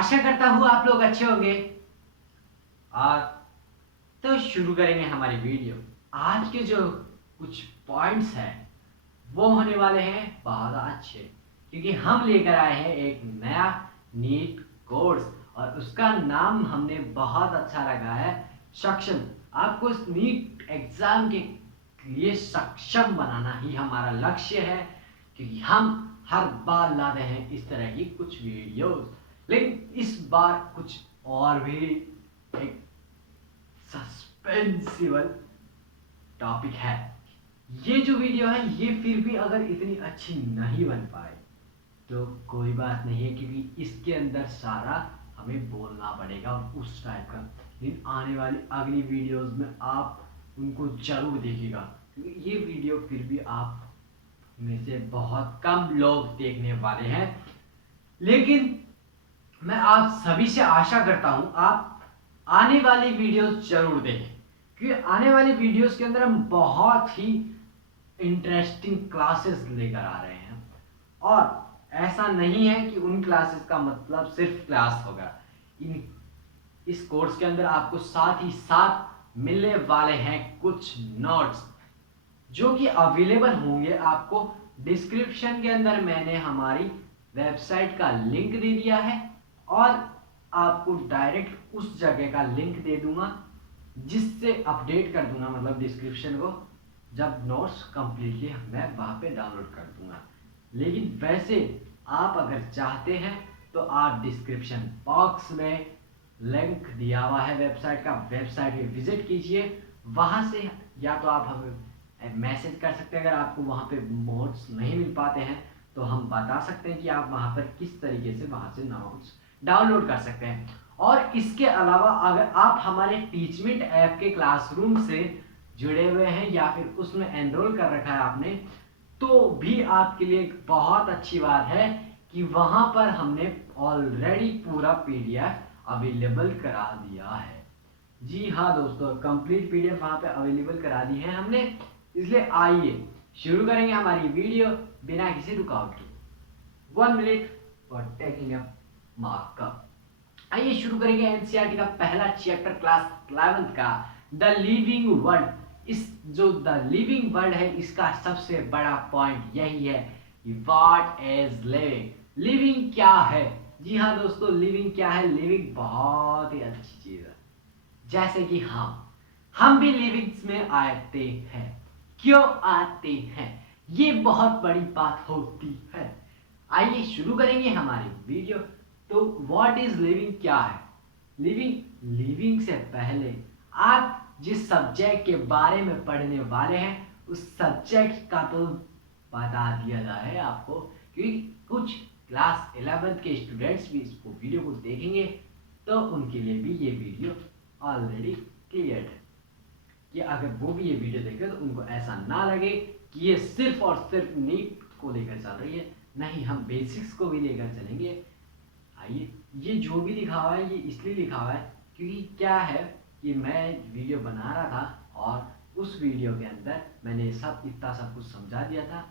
आशा करता हूँ आप लोग अच्छे होंगे। और तो शुरू करेंगे हमारी वीडियो। आज के जो कुछ पॉइंट्स हैं वो होने वाले हैं बहुत अच्छे, क्योंकि हम लेकर आए हैं एक नया नीट कोर्स और उसका नाम हमने बहुत अच्छा रखा है सक्षम। आपको इस नीट एग्जाम के लिए सक्षम बनाना ही हमारा लक्ष्य है, क्योंकि हम हर बार ला रहे हैं इस तरह की कुछ वीडियोस, लेकिन इस बार कुछ और भी एक सस्पेंसिबल टॉपिक है। ये जो वीडियो है ये फिर भी अगर इतनी अच्छी नहीं बन पाए तो कोई बात नहीं है, क्योंकि इसके अंदर सारा हमें बोलना पड़ेगा उस टाइप का। लेकिन आने वाली अगली वीडियोस में आप उनको जरूर देखिएगा, क्योंकि ये वीडियो फिर भी आप में से बहुत कम लोग देखने वाले हैं। लेकिन मैं आप सभी से आशा करता हूं आप आने वाली वीडियोस जरूर देखें, क्योंकि आने वाली वीडियोस के अंदर हम बहुत ही इंटरेस्टिंग क्लासेस लेकर आ रहे हैं। और ऐसा नहीं है कि उन क्लासेस का मतलब सिर्फ क्लास होगा। इन इस कोर्स के अंदर आपको साथ ही साथ मिलने वाले हैं कुछ नोट्स जो कि अवेलेबल होंगे आपको डिस्क्रिप्शन के अंदर। मैंने हमारी वेबसाइट का लिंक दे दिया है और आपको डायरेक्ट उस जगह का लिंक दे दूंगा, जिससे अपडेट कर दूंगा, मतलब डिस्क्रिप्शन को जब नोट्स कंप्लीटली मैं वहां पे डाउनलोड कर दूंगा। लेकिन वैसे आप अगर चाहते हैं तो आप डिस्क्रिप्शन बॉक्स में लिंक दिया हुआ है वेबसाइट का, वेबसाइट में विजिट कीजिए। वहां से या तो आप हमें मैसेज कर सकते हैं, अगर आपको वहां पे नोट्स नहीं मिल पाते हैं तो हम बता सकते हैं कि आप वहां पर किस तरीके से वहां से नोट्स डाउनलोड कर सकते हैं। और इसके अलावा अगर आप हमारे टीचमेंट ऐप के क्लासरूम से जुड़े हुए हैं या फिर उसमें एनरोल कर रखा है आपने, तो भी आपके लिए एक बहुत अच्छी बात है कि वहां पर हमने ऑलरेडी पूरा पीडीएफ अवेलेबल करा दिया है। जी हाँ दोस्तों, कंप्लीट पीडीएफ वहां पे अवेलेबल करा दी है हमने। इसलिए आइए शुरू करेंगे हमारी वीडियो बिना किसी रुकावट के। 1 minute for taking up markup. आइए शुरू करेंगे एनसीईआरटी का पहला चैप्टर क्लास 11th का, द लिविंग वर्ल्ड। इस जो द लिविंग वर्ल्ड है इसका सबसे बड़ा पॉइंट यही है कि व्हाट इज लिविंग। लिविंग क्या है? जी हाँ दोस्तों, लिविंग क्या है? लिविंग बहुत ही अच्छी चीज है। जैसे कि हम भी लिविंग्स में आते हैं। क्यों आते हैं? ये बहुत बड़ी बात होती है। आइए शुरू करेंगे हमारी वीडियो। तो व्हाट इज लिविंग क्या है? लिविंग लिविंग से पहले आप जिस सब्जेक्ट के बारे में पढ़ने वाले हैं उस सब्जेक्ट का तो बता दिया जाए आपको, क्योंकि कुछ क्लास 11th के स्टूडेंट्स भी इसको वीडियो को देखेंगे तो उनके लिए भी ये वीडियो ऑलरेडी क्लियर है, कि अगर वो भी ये वीडियो देखे तो उनको ऐसा ना लगे कि ये सिर्फ और सिर्फ नीट को लेकर चल रही है। नहीं, हम बेसिक्स को भी लेकर चलेंगे। आइए, ये जो भी लिखा हुआ है ये इसलिए लिखा हुआ है क्योंकि क्या है कि मैं वीडियो बना रहा था और उस वीडियो के अंदर मैंने सब इतना सब कुछ समझा दिया था,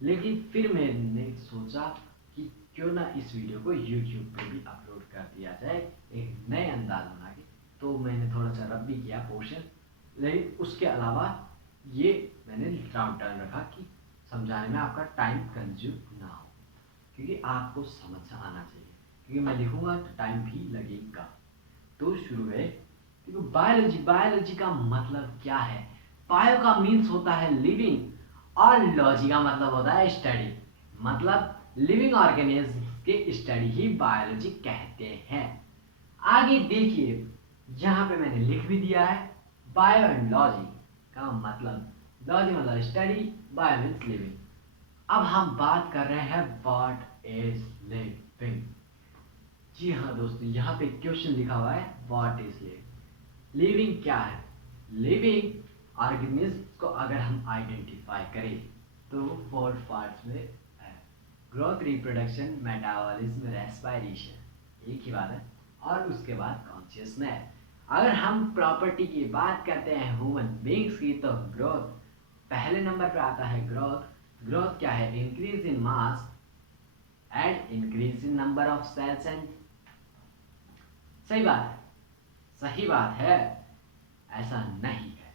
लेकिन फिर मैंने सोचा कि क्यों ना इस वीडियो को YouTube पे भी अपलोड कर दिया जाए एक नए अंदाज बना के। तो मैंने थोड़ा सा रब भी किया पोर्शन, लेकिन उसके अलावा ये मैंने राउंड टर्न रखा कि समझाने में आपका टाइम कंज्यूम ना हो, क्योंकि आपको समझ आना चाहिए, क्योंकि मैं लिखूंगा तो टाइम भी लगेगा। तो शुरू है, क्योंकि बायोलॉजी बायोलॉजी का मतलब क्या है? बायो का मीन्स होता है लिविंग और लॉजी का मतलब होता है स्टडी। मतलब लिविंग ऑर्गेनिज्म के स्टडी ही बायोलॉजी कहते हैं। आगे देखिए, यहाँ पे मैंने लिख भी दिया है बायो एंड लॉजी का मतलब, लॉजी मतलब स्टडी, बायो मीन्स लिविंग। अब हम बात कर रहे हैं व्हाट इज लिविंग। जी हाँ दोस्तों, यहाँ पे क्वेश्चन लिखा हुआ है व्हाट इज लिविंग। लिविंग क्या है? लिविंग ऑर्गेनिज्म को अगर हम आइडेंटिफाई करें तो वो 4 पार्ट्स में है: ग्रोथ, रिप्रोडक्शन, मेटाबॉलिज्म, रेस्पिरेशन। एक ही बात है। और उसके बाद कॉन्शियसनेस। अगर हम प्रॉपर्टी की बात करते हैं ह्यूमन बींग्स की तो ग्रोथ पहले नंबर पर आता है। ग्रोथ ग्रोथ क्या है? Increase in mass and increase in number of cells and सही बात है, सही बात है, ऐसा नहीं है,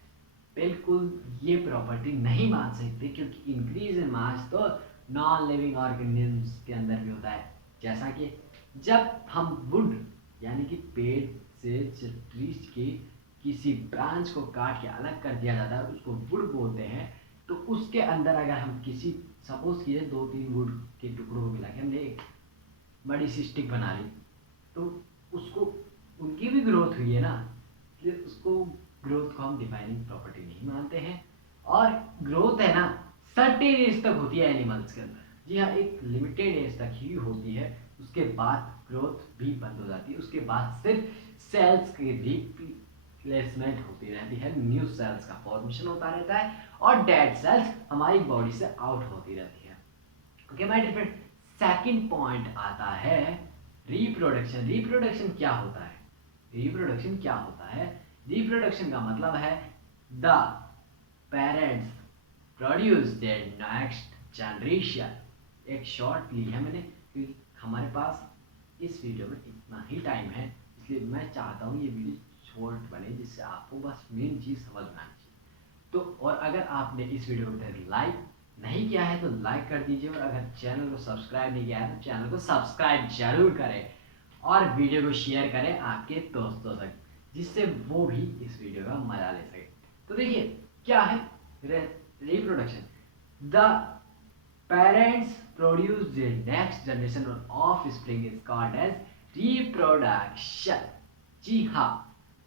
बिल्कुल ये प्रॉपर्टी नहीं मान सकते, क्योंकि इंक्रीज इन मास तो नॉन लिविंग ऑर्गेनिज्म्स के अंदर भी होता है। जैसा कि जब हम वुड यानी कि पेड़ से ट्रीज के किसी ब्रांच को काट के अलग कर दिया जाता है, उसको वुड बोलते हैं। तो उसके अंदर अगर हम किसी सपोज किए 2-3 वुड के टुकड़ों को मिला के हमने एक बड़ी सी स्टिक बना ली, तो उसको उनकी भी ग्रोथ हुई है ना, इसलिए उसको ग्रोथ को हम डिफाइनिंग प्रॉपर्टी नहीं मानते हैं। और ग्रोथ है ना सर्टेन एज तक होती है एनिमल्स के अंदर, जी हाँ, एक लिमिटेड एज तक ही होती है, उसके बाद ग्रोथ भी बंद हो जाती है, उसके बाद सिर्फ सेल्स की रिप्लेसमेंट होती रहती है, न्यू सेल्स का फॉर्मेशन होता रहता है और डेड सेल्स हमारी बॉडी से आउट होती रहती है। Okay my dear friend, second point आता है रिप्रोडक्शन। रिप्रोडक्शन क्या होता है? रिप्रोडक्शन क्या होता है? रिप्रोडक्शन का मतलब है the parents produce their next generation. एक शॉर्ट ली है मैंने क्योंकि हमारे पास इस वीडियो में इतना ही टाइम है, इसलिए मैं चाहता हूँ ये वीडियो शॉर्ट बने जिससे आपको बस मेन चीज़ समझ में आनी चाहिए। तो और अगर आपने इस वीडियो को लाइक नहीं किया है तो लाइक कर दीजिए, और अगर चैनल को सब्सक्राइब नहीं किया है तो चैनल को सब्सक्राइब जरूर करें और वीडियो को शेयर करें आपके दोस्तों तक, जिससे वो भी इस वीडियो का मजा ले सके। तो देखिए क्या है reproduction. The parents produce the next generation offspring is called as reproduction. जी हाँ,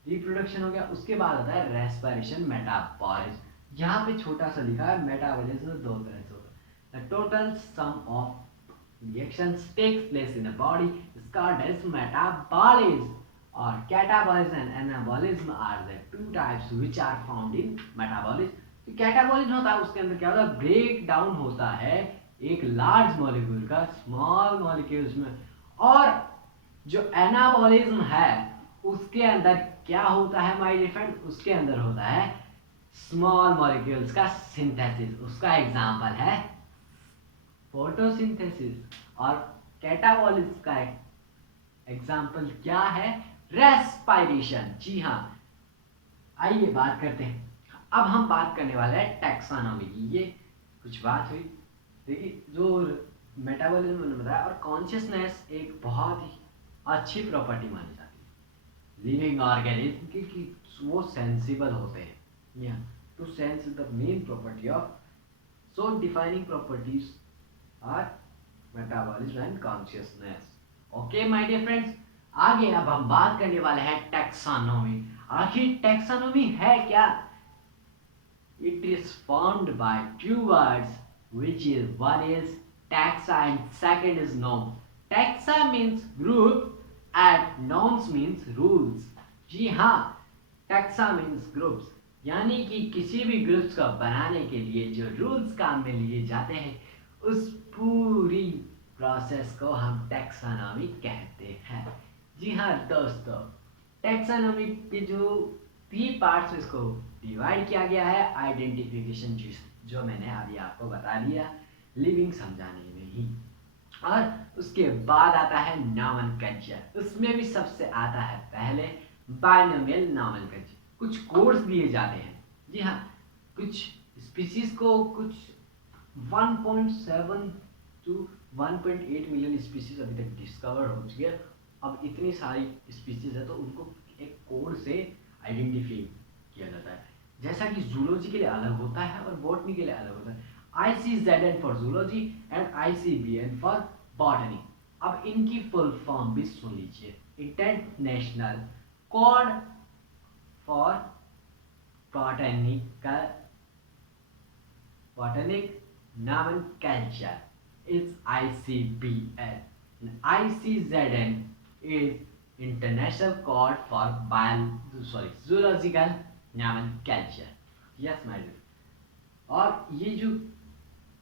रिप्रोडक्शन हो गया। उसके बाद आता है रेस्पिरेशन मेटाबॉलिज्म। यहाँ पे छोटा सा लिखा है मेटाबॉलिज्म दो तरह से होता है। The total sum of reactions takes place in the body is called as metabolism, or catabolism and anabolism are the two types which are found in metabolism। तो कैटाबॉलिज्म होता है, उसके अंदर क्या होता है, ब्रेक डाउन होता है एक लार्ज मॉलिक्यूल का स्मॉल मॉलिक्यूल्स में, और जो एनाबॉलिज्म है उसके अंदर क्या होता है माय डियर फ्रेंड, उसके अंदर होता है स्मॉल मॉलिक्यूल्स का सिंथेसिस। उसका एग्जांपल है फोटोसिंथेसिस, और कैटाबॉलिज्म का एग्जांपल क्या है, रेस्पिरेशन। जी हाँ, आइए बात करते हैं। अब हम बात करने वाले हैं टैक्सोनॉमी की। ये कुछ बात हुई, देखिए जो मेटाबॉलिज्म मैंने बताया, और कॉन्शियसनेस एक बहुत ही अच्छी प्रॉपर्टी मानी जाती है लिविंग ऑर्गेनिज्म की कि वो सेंसिबल होते हैं, या to sense the main property of, so defining properties are metabolism and consciousness. Okay my dear friends, आगे अब हम बात करने वाले हैं टैक्सोनॉमी। आखिर टैक्सोनॉमी है क्या? It is formed by two words, which is one is taxa and second is nom. Taxa means group and noms means rules। जी हाँ, taxa means groups, यानी कि किसी भी ग्रुप्स को बनाने के लिए जो रूल्स काम में लिए जाते हैं, उस पूरी प्रोसेस को हम टैक्सोनॉमी कहते हैं। जी हाँ दोस्तों, टैक्सोनॉमी के जो 3 पार्ट्स में इसको डिवाइड किया गया है। आइडेंटिफिकेशन, जो मैंने अभी आपको बता दिया लिविंग समझाने में ही, और उसके बाद आता है नॉमेनक्लेचर। उसमें भी सबसे आता है पहले बायनोमियल नॉमेनक्लेचर। कुछ कोड्स दिए जाते हैं, जी हाँ, कुछ स्पीसीज को कुछ 1.7 टू 1.8 मिलियन स्पीसीज अभी तक डिस्कवर हो चुकी है। अब इतनी सारी स्पीसीज है तो उनको एक कोड से आइडेंटिफाई किया जाता है। जैसा कि जूलॉजी के लिए अलग होता है और बॉटनी के लिए अलग होता है। ICZN for zoology and ICBN for botany. अब इनकी फुल फॉर्म भी सुन लीजिए, international code for botanical botanic nomenclature is ICBN. ICZN is International Code for Zoological Nomenclature. Yes, my dear. और ये जो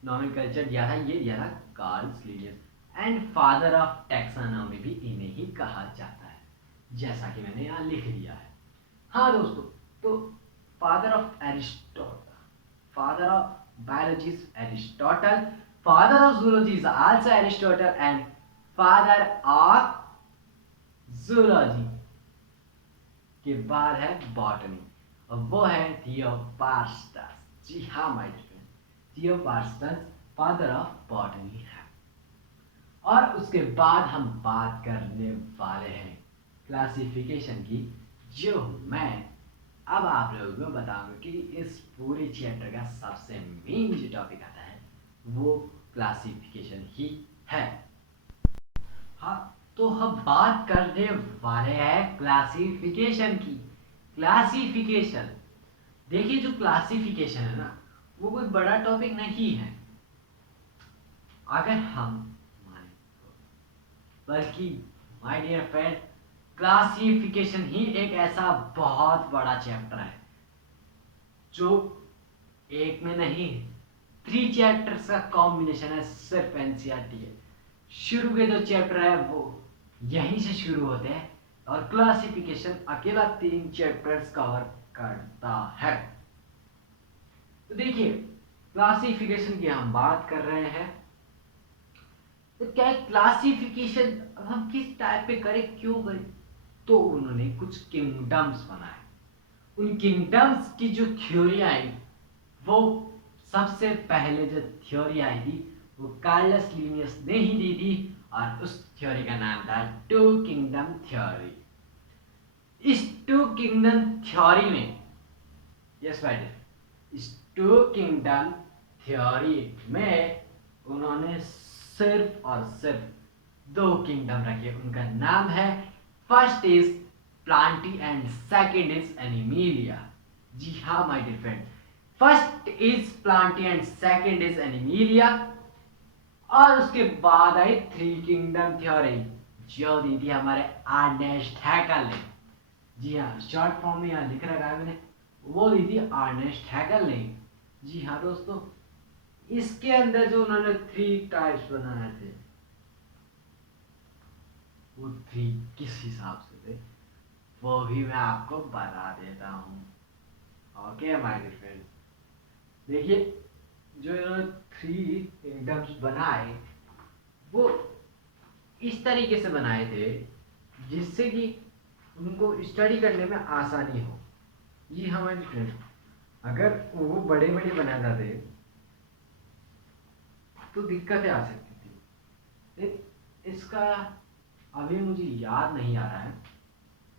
nomenclature दिया था, ये दिया था Karl Linnaeus, and father of taxonomy भी इन्हें ही कहा जाता है, जैसा कि मैंने यहाँ लिख दिया है। हाँ दोस्तों, तो father of Aristotle, father of biology is Aristotle, father of zoology is also Aristotle, and father of zoology के बाद है बॉटनी, और वो है थियोपार्स्टस। जी हाँ my dear friend, Theophrastus father of botany है। और उसके बाद हम बात करने वाले हैं क्लासिफिकेशन की, जो मैं अब आप लोगों को बताऊंगा कि इस पूरे चैप्टर का सबसे मेन जो टॉपिक आता है वो क्लासिफिकेशन ही है। हाँ, तो हम बात करने वाले हैं क्लासिफिकेशन की। क्लासिफिकेशन, देखिए जो क्लासिफिकेशन है ना, वो कोई बड़ा टॉपिक नहीं है अगर हम माने तो, बल्कि माय डियर फ्रेंड, क्लासिफिकेशन ही एक ऐसा बहुत बड़ा चैप्टर है जो एक में नहीं, 3 चैप्टर्स का कॉम्बिनेशन है सिर्फ एनसीईआरटी है। शुरू के जो चैप्टर है वो यहीं से शुरू होते हैं, और क्लासिफिकेशन अकेला 3 चैप्टर्स कवर करता है। तो देखिए, क्लासिफिकेशन की हम बात कर रहे हैं, तो क्या क्लासिफिकेशन हम किस टाइप पे करें, क्यों करें? तो उन्होंने कुछ किंगडम्स बनाए। उन किंगडम्स की जो थ्योरी आई, वो सबसे पहले जो थ्योरी आई थी वो कार्लस लीनियस ने ही दी थी, और उस थ्योरी का नाम था टू किंगडम थ्योरी। इस टू किंगडम थ्योरी में, यस भाई, इस टू किंगडम थ्योरी में उन्होंने सिर्फ और सिर्फ 2 किंगडम रखे। उनका नाम है, first is plantae and second is animalia. जी हाँ my dear friend, first is plantae and second is animalia. और उसके बाद आई 3 किंगडम थ्योरी, जो दी थी हमारे अर्नेस्ट हैकेल ने। जी हाँ, शॉर्ट फॉर्म में यहाँ लिख रखा है मैंने, वो दी थी अर्नेस्ट हैकेल ने। जी हाँ दोस्तों, इसके अंदर जो उन्होंने 3 टाइप्स बनाए थे, वो 3 किस हिसाब से थे वो भी मैं आपको बता देता हूँ। ओके माय डियर फ्रेंड्स, देखिए जो इन्होंने 3 किंगडम्स बनाए वो इस तरीके से बनाए थे जिससे कि उनको स्टडी करने में आसानी हो। जी हाँ माय डियर फ्रेंड्स, अगर वो बड़े बड़े बना जाते तो दिक्कतें आ सकती थी। इसका अभी मुझे याद नहीं आ रहा है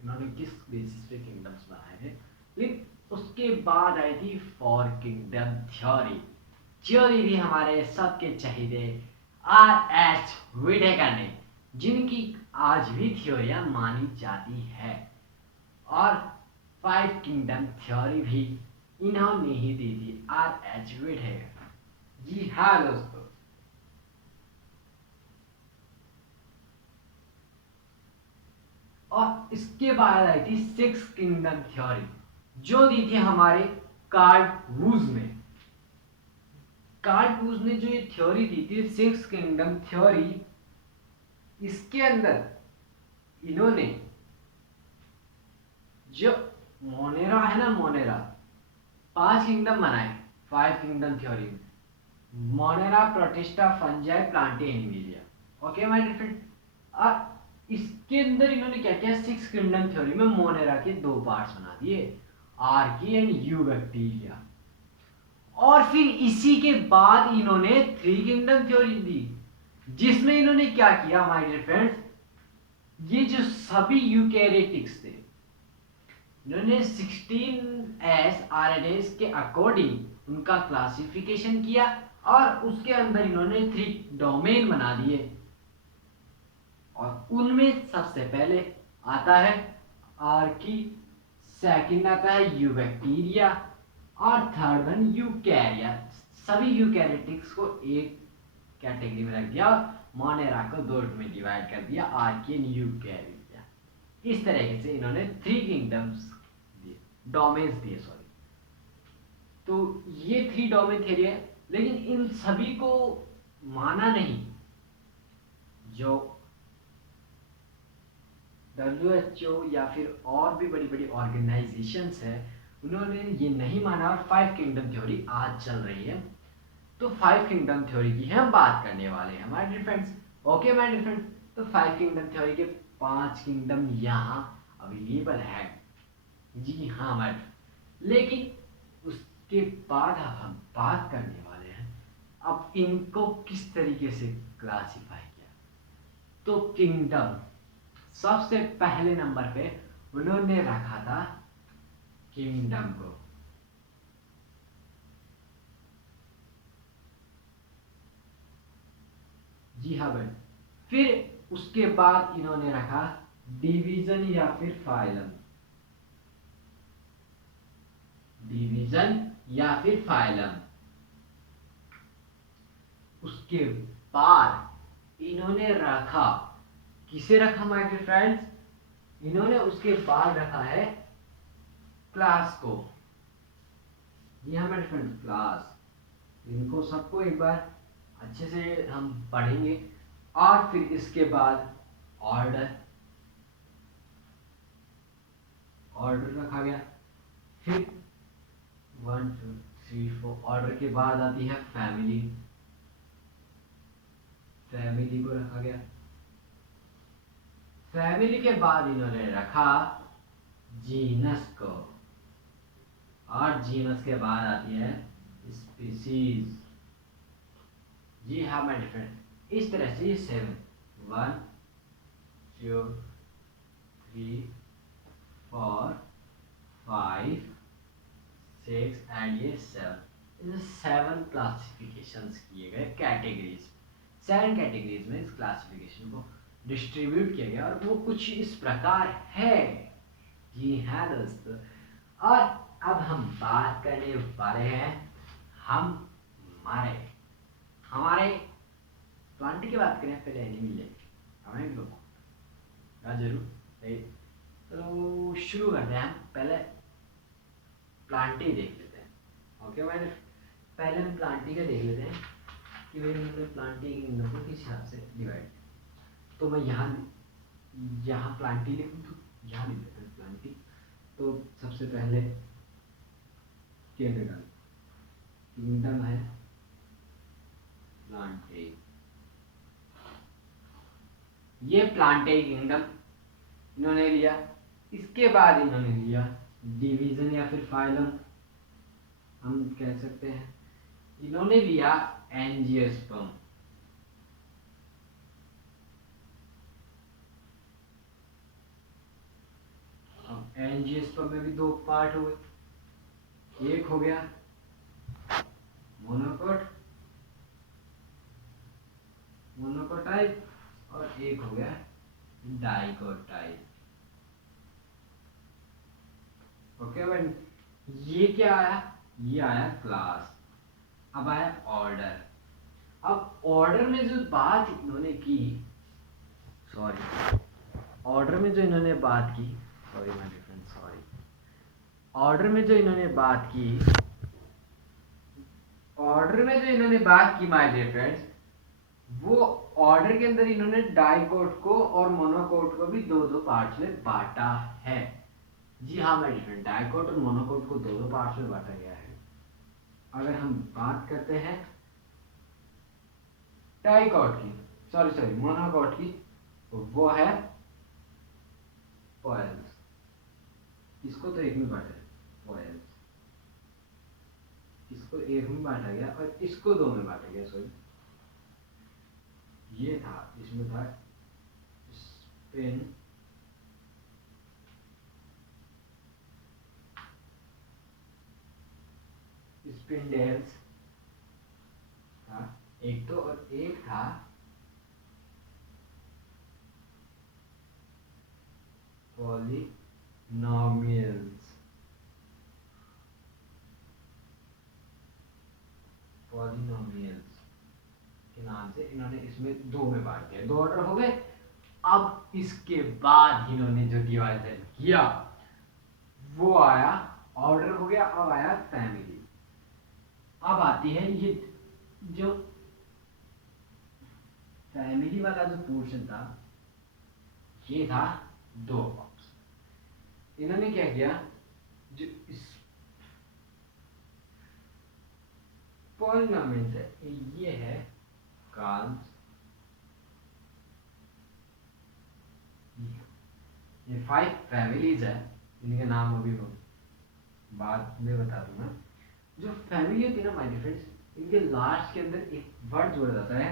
इन्होंने किस बेसिस पे किंगडम्स बनाए थे, लेकिन उसके बाद आई थी 4 किंगडम थ्योरी, जो दी थी हमारे सबके चहेते आर एच विटेकर ने, जिनकी आज भी थ्योरियां मानी जाती है। और 5 किंगडम थ्योरी भी इन्होंने ही दी थी, आर एच विटेकर। जी हाँ दोस्तों, और इसके बाद आई थी 6 किंगडम थ्योरी, जो दी थी हमारे कार्ल वूज ने। कार्ल वूज ने जो ये थ्योरी दी थी 6 किंगडम थ्योरी, इसके अंदर इन्होंने जो मोनेरा है ना, मोनेरा 5 किंगडम बनाए 5 किंगडम थ्योरी में, Monera, Protista, Fungi, Plantae, Animalia. Okay my dear friend, और इसके अंदर इन्होंने क्या किया, 6 किंगडम थ्योरी में मोनेरा के 2 पार्ट्स बना दिए, आर्की एंड यू बैक्टीरिया। और फिर इसी के बाद इन्होंने 3 किंगडम थ्योरी दी, जिसमें इन्होंने क्या किया माय डियर फ्रेंड्स, ये जो सभी यूकैरियोटिक्स थे, इन्होंने 16s RNAs के अकॉर्डिंग उनका क्लासिफिकेशन किया, और उसके अंदर इन्होंने 3 डोमेन बना दिए। और उनमें सबसे पहले आता है आर्की, सेकंड आता है यूबैक्टीरिया, और थर्ड वन यूकैरिया। सभी यूकैरियोटिक्स को एक कैटेगरी में रख दिया, और मोनेरा को 2 में डिवाइड कर दिया, आर्की एंड यूकैरिया। इस तरीके से इन्होंने 3 किंगडम्स दिए, डोमेन्स दिए सॉरी। तो ये 3 डोमेन थ्योरी है, लेकिन इन सभी को माना नहीं। जो WHO या फिर और भी बड़ी बड़ी ऑर्गेनाइजेशंस है, उन्होंने ये नहीं माना, और 5 किंगडम थ्योरी आज चल रही है। तो 5 किंगडम थ्योरी की हम बात करने वाले हैं हमारे dear friends. Okay my dear friends, तो 5 किंगडम थ्योरी के 5 किंगडम यहाँ अवेलेबल है। हाँ मैट। लेकिन उसके बाद अब हम बात करने वाले हैं अब इनको किस तरीके से क्लासिफाई किया। तो किंगडम सबसे पहले नंबर पे उन्होंने रखा था किंगडम को। जी हाँ भाई। फिर उसके बाद इन्होंने रखा डिवीजन या फिर फाइलम। डिवीजन या फिर फाइलम। उसके बाद इन्होंने रखा, किसे रखा माय डियर फ्रेंड्स, इन्होंने उसके बाद रखा है क्लास को। जी हाँ मेरे फ्रेंड, क्लास। इनको सबको एक बार अच्छे से हम पढ़ेंगे। और फिर इसके बाद ऑर्डर, ऑर्डर रखा गया। फिर 1 2 3 4 ऑर्डर के बाद आती है फैमिली, फैमिली को रखा गया। फैमिली के बाद इन्होंने रखा जीनस को, और जीनस के बाद आती है स्पीसीज। जी हाँ माय फ्रेंड, इस तरह से ये 7 1 2 3 4 5 6 एंड ये 7, 7 क्लासिफिकेशंस किए गए कैटेगरीज। 7 कैटेगरीज में इस क्लासिफिकेशन को डिस्ट्रीब्यूट किया गया और वो कुछ इस प्रकार है। जी हाँ दोस्तों, और अब हम बात करने वाले हैं हम हमारे हमारे प्लांट की बात करें पहले एनिमल ले हमें लोग जरूर सही। तो शुरू करते हैं, हम पहले प्लांटी देख लेते हैं। ओके मैंने पहले हम प्लांटी का देख लेते हैं कि भाई हमने प्लांटी किंगडम को किस हिसाब से डिवाइड। तो मैं यहाँ प्लांटी लिखूँ तो यहाँ लिख देते हैं प्लांटी। तो सबसे पहले किंगडम, किंगडम है प्लांटे, ये प्लांटे किंगडम इन्होंने लिया। इसके बाद इन्होंने लिया डिवीजन या फिर फाइलम, हम कह सकते हैं। इन्होंने लिया एंजियोस्पर्म। अब एंजियोस्पर्म में भी दो पार्ट हुए, एक हो गया मोनोकोट, मोनोकोटाइप, और एक हो गया डाइकोटाइप। ओके भाई, ये क्या आया, ये आया क्लास। अब आया ऑर्डर। अब ऑर्डर में जो बात इन्होंने की, सॉरी, ऑर्डर में जो इन्होंने बात की, sorry my dear friend, sorry, order में जो इन्होंने बात की, ऑर्डर में जो इन्होंने बात की माय डियर फ्रेंड्स, वो ऑर्डर के अंदर इन्होंने डाइकोट को और मोनोकोट को भी दो दो पार्ट्स में बांटा है। जी हाँ माय डियर फ्रेंड, डाइकोट और मोनोकोट को दो दो पार्ट्स में बांटा गया है। अगर हम बात करते हैं डाइकोट की, सॉरी मोनोकोट की, तो वो है पॉयल्स। इसको तो एक में बांटा है, पॉयल्स, इसको एक में बांटा गया और इसको दो में बांटा गया। सॉरी, ये था, इसमें था स्पिन, स्पिंडल्स था एक तो, और एक था पॉलिनोमियल्स। पॉलिनोमियल्स के नाम से इन्होंने इसमें दो में बांट दिया, दो ऑर्डर हो गए। अब इसके बाद इन्होंने जो डिवाइजन किया वो आया, ऑर्डर हो गया। अब आया फैमिली। अब आती है ये जो फैमिली वाला जो पोर्शन था, ये था दो बॉक्स। इन्होंने क्या किया, जो इस पॉलिनोमियल्स है, ये है काल्स, ये 5 फैमिलीज है, इनके नाम अभी हम बाद में बता दूंगा। जो फैमिली होती है ना माय डियर फ्रेंड्स, इनके लास्ट के अंदर एक वर्ड जोड़ा जाता है,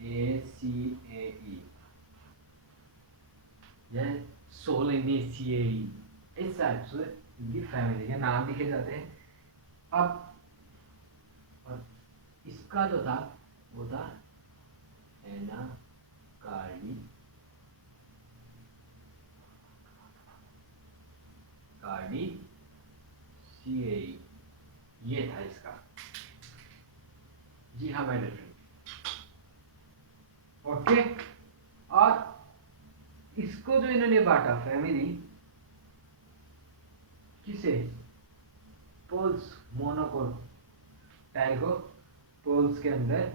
ACAE, या SOLENACAE। इस टाइप से इनकी फैमिली के नाम लिखे जाते हैं। अब और इसका जो था वो था एनाकार्डी CAE, ये था इसका। जी हाँ माय डियर फ्रेंड, ओके। और इसको जो इन्होंने बांटा फैमिली किसे, पोल्स, मोनोकोट टाइल को पोल्स के अंदर,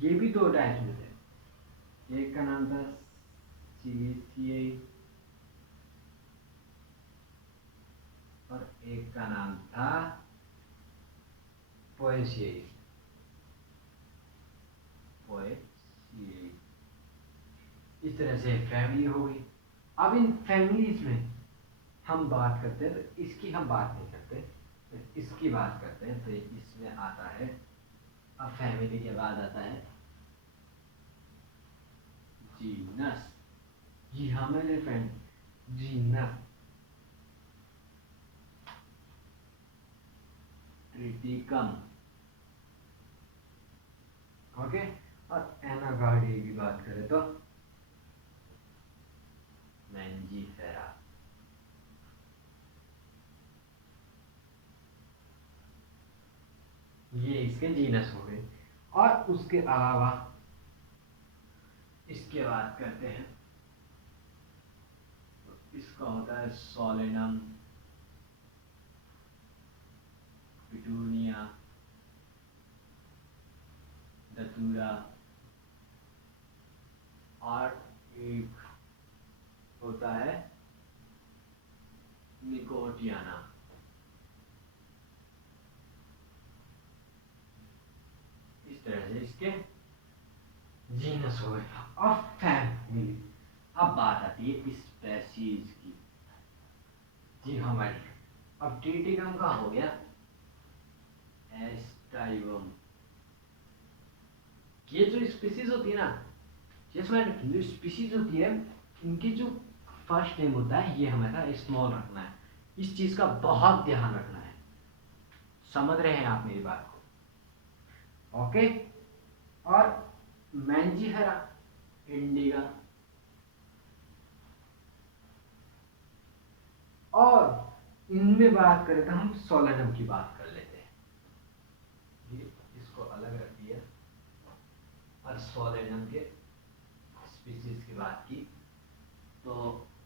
ये भी दो टाइप में थे। एक का नाम था CACA और एक का नाम था पोएसियाई। इस तरह से फैमिली हो गई। अब इन फैमिलीज में हम बात करते हैं, तो इसकी हम बात नहीं करते, तो इसकी बात करते हैं। तो इसमें आता है, अब फैमिली के बाद आता है जीनस। जी हाँ मेरे फ्रेंड, जीनस, ट्रिटिकम, ओके। और एनागार्डी की बात करें तो मैंजीफेरा। ये इसके जीनस हो गए। और उसके अलावा इसके बात करते हैं, तो इसका होता है सोलेनम, पिटूनिया, दतूरा, और एक होता है निकोटियाना। इस तरह से इसके जीनस हो गए। अब फैमिली, अब बात आती है स्पेसीज की। जी हाँ मैडम, अब ट्रिटिकम का हो गया एस्टाइवम। ये जो स्पीसीज होती है ना, यस मैडम, जो स्पीसीज होती है, इनकी जो फर्स्ट नेम होता है ये हमें स्मॉल रखना है। इस चीज का बहुत ध्यान रखना है। समझ रहे हैं आप मेरी बात को, ओके। और मैंजीफेरा इंडिका, और इनमें बात करें तो हम सोलेनम की बात कर लेते हैं। ये इसको अलग रख दिया और सोलेनम के स्पीसीज की बात की। तो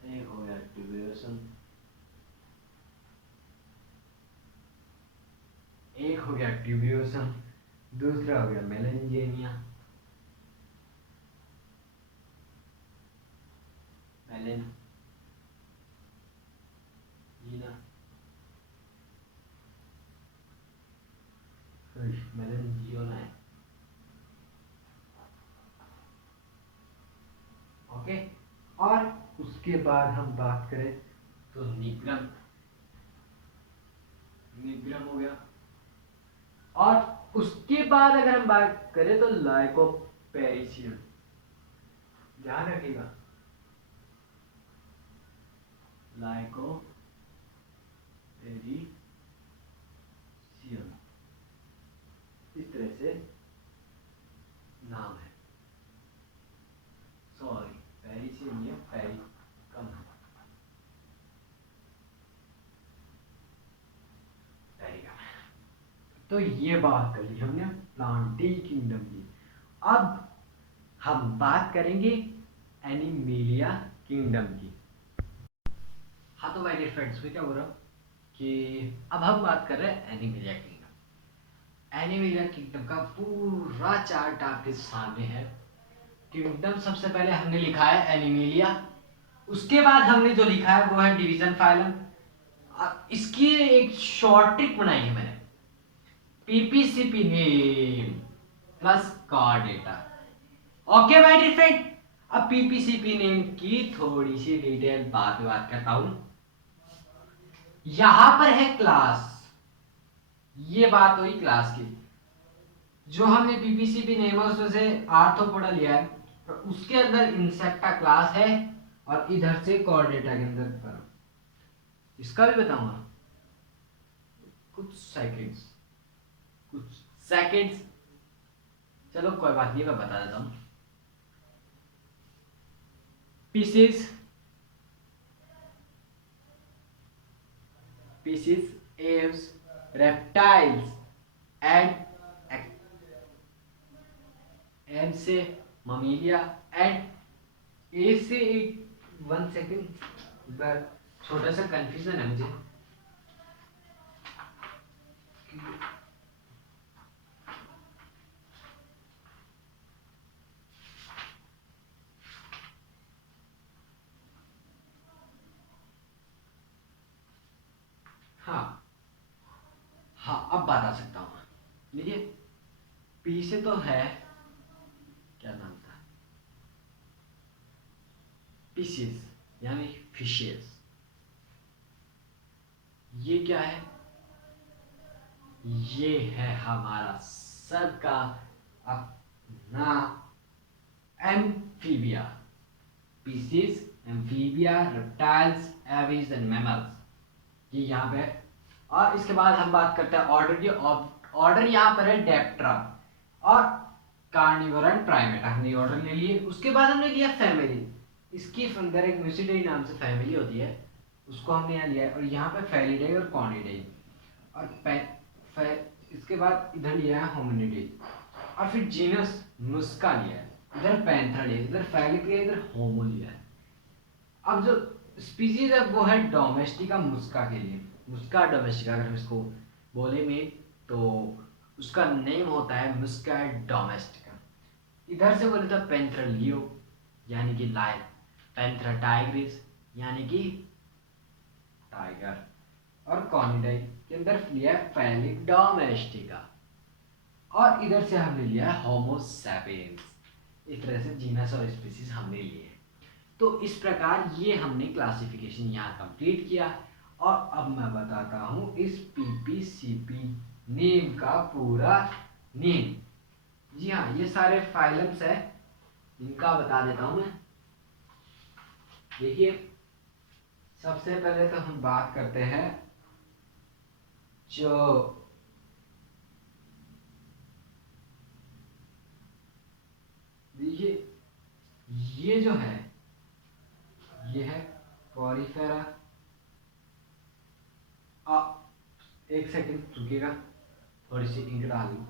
एक हो गया ट्यूबेरोसम, एक हो गया ट्यूबेरोसम, दूसरा हो गया मेलेंजेनिया, मेलेन जीना, मेलेंजियोना है, ओके। और उसके बाद हम बात करें तो निग्रम, निग्रम हो गया। और उसके बाद अगर हम बात करें तो लाइकोपेरिसियम, ध्यान रखिएगा, लाइकोपेरिसियम, इस तरह से नाम है। सॉरी, पेरिसियम या पेरिकम, पेरिकम। तो ये बात कर ली हमने प्लांटी किंगडम की। अब हम बात करेंगे एनिमेलिया किंगडम की। हाँ तो माय डियर फ्रेंड्स, मैं क्या बोल रहा हूँ कि अब हम बात कर रहे हैं एनिमेलिया किंगडम। एनिमेलिया किंगडम का पूरा चार्ट आपके सामने है। किंगडम सबसे पहले हमने लिखा है एनिमेलिया, उसके बाद हमने जो लिखा है वो है डिवीजन फाइलम। इसकी एक शॉर्ट ट्रिक बनाई है मैंने, PPCP name plus car data, okay my dear friend. अब पीपीसीपी नेम की थोड़ी सी डिटेल बाद में बात करता हूं। यहां पर है क्लास, ये बात हुई क्लास की। जो हमने पीपीसीपी नेमोस में से आर्थ्रोपोडा लिया है, तो उसके अंदर इंसेक्टा क्लास है, और इधर से कॉर्डेटा के अंदर पर इसका भी बताऊंगा कुछ सेकंड्स, कुछ सेकंड्स। चलो कोई बात नहीं, मैं बता देता हूं। Pisces, Pisces, Aves, reptiles and M से ममीलिया एंड ए से एक 1 सेकेंड, छोटा सा कंफ्यूजन है मुझे। हाँ, हाँ अब बता सकता हूँ। देखिए, पी से तो है, क्या नाम था, पीसीस यानी फिशेस। ये क्या है, ये है हमारा सबका अपना Amphibia. Pisces, Amphibia, reptiles, Aves and mammals, ये यहाँ पे। और इसके बाद हम बात करते हैं ऑर्डर की। ऑर्डर यहाँ पर है डेप्ट्रा और कार्निवोरा एंड प्राइमेटा, हमने ऑर्डर ले लिए। उसके बाद हमने लिया फैमिली। इसकी अंदर एक म्यूसिडाई नाम से फैमिली होती है, उसको हमने यहाँ लिया है। और यहाँ पे फैलिडाई और कॉर्निडाई, और इसके बाद इधर लिया है होमिनिडाई, और फिर जीनस मुस्का लिया है, इधर पैंथरा लिया है, इधर फैलिक लिया है, इधर होमो लिया है। अब जो स्पीसीज है वो है डोमेस्टिका मुस्का के लिए। मुस्का डोमेस्टिका अगर हम इसको बोले में, तो उसका नेम होता है मुस्का डोमेस्टिका। इधर से बोले तो पेंथरा लियो यानी कि लायन, पेंथरा टाइग्रिस यानी कि टाइगर, और कॉर्निडाई के अंदर लिया है फैलिक डोमेस्टिका, और इधर से हमने लिया है होमो सैपियंस। इस तरह से जीनस और स्पीसीज हमने लिए हैं। तो इस प्रकार ये हमने क्लासिफिकेशन यहाँ कंप्लीट किया। और अब मैं बताता हूँ इस पीपीसीपी नेम का पूरा नेम। जी हाँ, ये सारे फाइलम्स है, इनका बता देता हूँ मैं। देखिए, सबसे पहले तो हम बात करते हैं जो देखिए, ये जो है ये है पॉरीफेरा। एक सेकंड रुकिएगा, थोड़ी सी इंक डाल लूँ।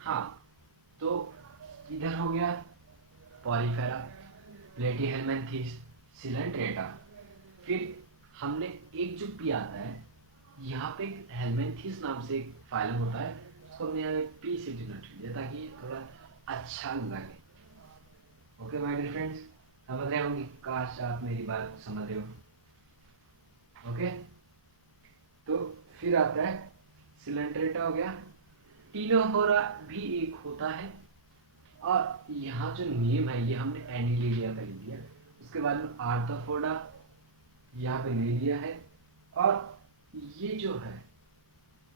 हाँ, तो इधर हो गया पॉलीफेरा, प्लेटीहेलमिन्थेस, सिलेंट्रेटा। फिर हमने एक जो पी आता है, यहाँ पे एक हेलमिन्थेस नाम से एक फाइलम होता है, उसको हमने यहाँ पी से डिनोट किया ताकि ये थोड़ा अच्छा लगे। ओके माय डियर फ्रेंड्स, समझ रहे होंगे, काश आप मेरी बात समझ रहे हो। ओके, तो फिर आता है सिलेंट्रेटा हो गया, टीनोफोरा भी एक होता है। और यहाँ जो नेम है ये हमने एनिलिया का ले लिया। उसके बाद में आर्थ्रोपोडा यहाँ पे ले लिया है। और ये जो है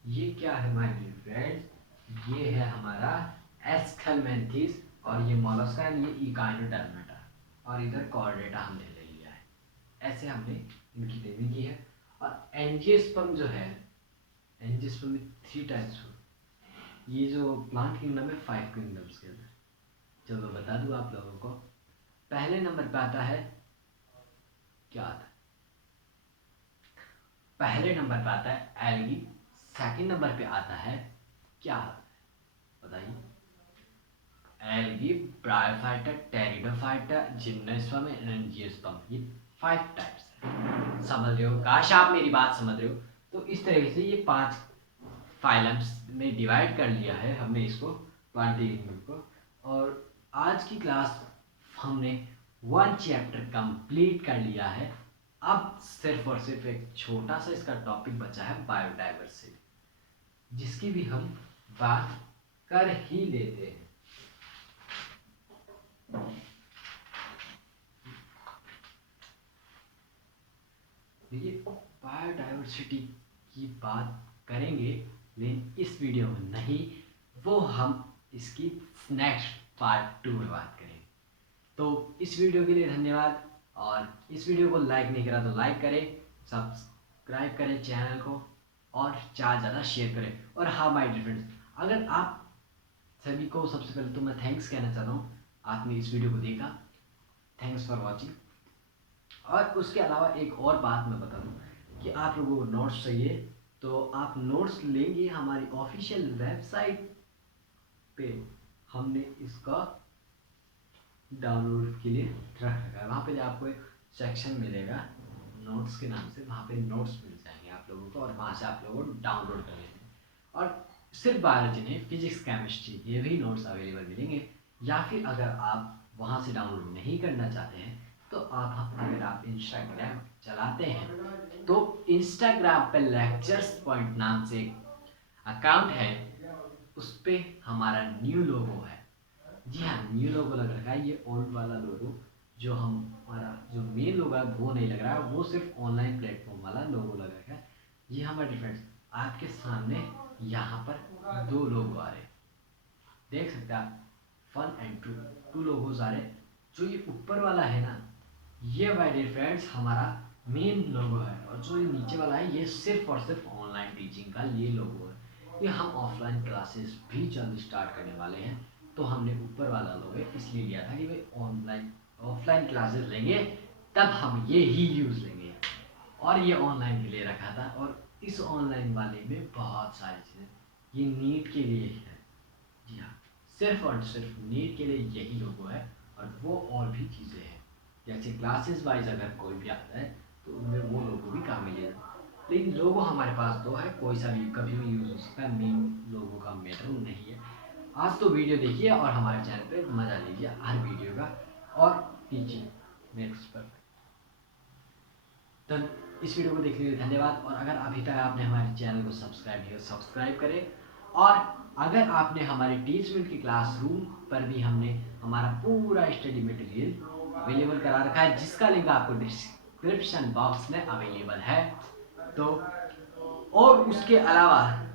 ये क्या है माय डियर फ्रेंड्स, ये है हमारा एस्केलमेंथिस, और ये मोलस्का है, ये इकाइनोडर्मेटा, और इधर कॉर्डेटा हमने ले लिया है। ऐसे हमने इनकी नेमिंग की है। और एंजियोस्पर्म जो है एंजियोस्पर्म में 3 टाइप्स हो। ये जो प्लांट किंगडम है 5 किंगडम्स के अंदर। चलो बता दूं आप लोगों को। पहले नंबर पे आता है, क्या आता है, पहले नंबर पे आता है एल्गी। सेकंड नंबर पे आता है, क्या बताइए, algae, bryophyta, pteridophyta, gymnosperm, angiosperm. ये 5 टाइप्स है। समझ रहे हो? काश आप मेरी बात समझ रहे हो। तो इस तरह से ये 5 फाइलम्स में डिवाइड कर लिया है हमने इसको, प्लांटेरियम को। और आज की क्लास हमने 1 चैप्टर कंप्लीट कर लिया है। अब सिर्फ और सिर्फ एक छोटा सा इसका टॉपिक बचा है, बायोडाइवर्सिटी, जिसकी भी हम बात कर ही लेते हैं। देखिए, बायोडाइवर्सिटी की बात करेंगे लेकिन इस वीडियो में नहीं, वो हम इसकी नेक्स्ट पार्ट 2 में बात करेंगे। तो इस वीडियो के लिए धन्यवाद। और इस वीडियो को लाइक नहीं करा तो लाइक करें, सब्सक्राइब करें चैनल को, और ज़्यादा ज़्यादा शेयर करें। और हाँ माय डियर फ्रेंड्स, अगर आप सभी को सबसे पहले तो मैं थैंक्स कहना चाहता हूँ, आपने इस वीडियो को देखा, थैंक्स फॉर वॉचिंग। और उसके अलावा एक और बात मैं बता दूँ कि आप लोगों को नोट्स चाहिए तो आप नोट्स लेंगे हमारी ऑफिशियल वेबसाइट पे। हमने इसका डाउनलोड के लिए रख रखा है। वहाँ पे आपको एक सेक्शन मिलेगा नोट्स के नाम से, वहाँ पे नोट्स मिल जाएंगे आप लोगों को, और वहाँ से आप लोगों को डाउनलोड कर लेंगे। और सिर्फ बायोलॉजी नहीं, फिजिक्स, केमिस्ट्री, ये भी नोट्स अवेलेबल मिलेंगे। या फिर अगर आप वहाँ से डाउनलोड नहीं करना चाहते हैं तो अगर आप इंस्टाग्राम चलाते हैं तो इंस्टाग्राम पे लेक्चर्स पॉइंट नाम से अकाउंट है, उस पर हमारा न्यू लोगो है। जी हाँ, न्यू लोगो लग रखा है। ये ओल्ड वाला लोगो जो हमारा जो मेन लोगो है वो नहीं लग रहा है, वो सिर्फ ऑनलाइन प्लेटफॉर्म वाला लोगो लग रखा है। ये हमारे फ्रेंड्स आपके सामने यहाँ पर 2 लोगो आ रहे हैं, देख सकते हैं आप, फन एंड ट्रू, 2 लोगोस आ रहे हैं। जो ये ऊपर वाला है ना, ये माय डियर फ्रेंड्स हमारा मेन लोगो है, और जो ये नीचे वाला है ये सिर्फ और सिर्फ ऑनलाइन टीचिंग का ये लोगो है। ये हम ऑफलाइन क्लासेस भी जल्द स्टार्ट करने वाले हैं, तो हमने ऊपर वाला लोगो इसलिए लिया था कि भाई ऑनलाइन ऑफलाइन क्लासेस लेंगे तब हम ये ही यूज़ लेंगे, और ये ऑनलाइन के लिए रखा था। और इस ऑनलाइन वाले में बहुत सारी चीज़ें, ये नीट के लिए है। जी हाँ, सिर्फ और सिर्फ नीट के लिए यही लोगो है, और वो और भी चीज़ें हैं जैसे क्लासेस वाइज अगर कोई भी आता है तो उनमें वो लोगो भी काम मिलेगा। लेकिन लोगो हमारे पास 2 है, कोई सा भी कभी भी यूज़ हो सकता है, मेन लोगो का मैटर नहीं है। आज तो वीडियो देखिए और हमारे चैनल पे मज़ा लीजिए हर वीडियो का, और कीजिए नेक्स्ट पर। तो इस वीडियो को देखने के लिए धन्यवाद। और अगर अभी तक आपने हमारे चैनल को सब्सक्राइब नहीं किया, सब्सक्राइब करें। और अगर आपने हमारे टीचमेंट की क्लासरूम पर भी हमने हमारा पूरा स्टडी मटेरियल अवेलेबल करा रखा है, जिसका लिंक आपको डिस्क्रिप्शन बॉक्स में अवेलेबल है। तो और उसके अलावा,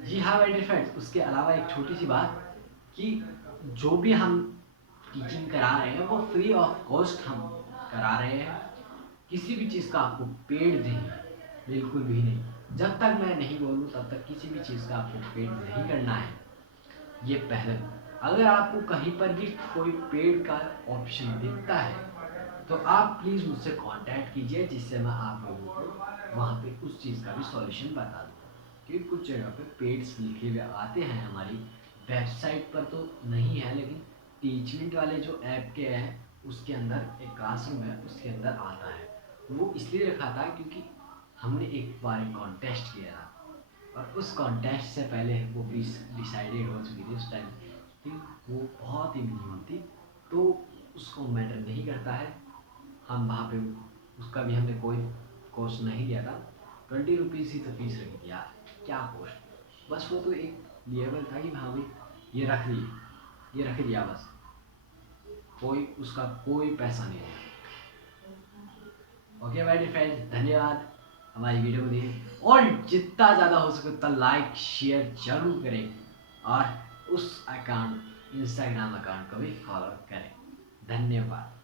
जी हाँ माय डियर फ्रेंड्स, उसके अलावा एक छोटी सी बात कि जो भी हम टीचिंग करा रहे हैं वो फ्री ऑफ कॉस्ट हम करा रहे हैं। किसी भी चीज़ का आपको पेड नहीं है, बिल्कुल भी नहीं। जब तक मैं नहीं बोलूँ तब तक किसी भी चीज़ का आपको पेड नहीं करना है। ये पहले, अगर आपको कहीं पर भी कोई पेड का ऑप्शन दिखता है तो आप प्लीज़ मुझसे कांटेक्ट कीजिए, जिससे मैं आप लोगों को वहाँ पे उस चीज़ का भी सॉल्यूशन बता दूँ। क्योंकि कुछ जगह पे पेड्स लिखे हुए आते हैं, हमारी वेबसाइट पर तो नहीं है, लेकिन टीचमेंट वाले जो ऐप के हैं उसके अंदर एक क्लासरूम है, उसके अंदर आता है। वो इसलिए रखा था क्योंकि हमने एक बार एक कॉन्टेस्ट किया था, और उस कॉन्टेस्ट से पहले वो फीस डिसाइडेड हो चुकी थी उस टाइम कि वो बहुत ही मिनिमम थी, तो उसको मैटर नहीं करता है। हम वहाँ पे उसका भी हमने कोई कॉस्ट नहीं लिया था, 20 रुपीज़ ही तो फीस रखी थी यार, क्या कॉस्ट। बस वो तो एक लेवल था कि हाँ भाई ये रख लिए, ये रख दिया, बस कोई उसका कोई पैसा नहीं है। ओके माय डियर फ्रेंड्स, धन्यवाद हमारी वीडियो को देखें, और जितना ज़्यादा हो सके उतना लाइक शेयर जरूर करें, और उस अकाउंट इंस्टाग्राम अकाउंट को भी फॉलो करें। धन्यवाद।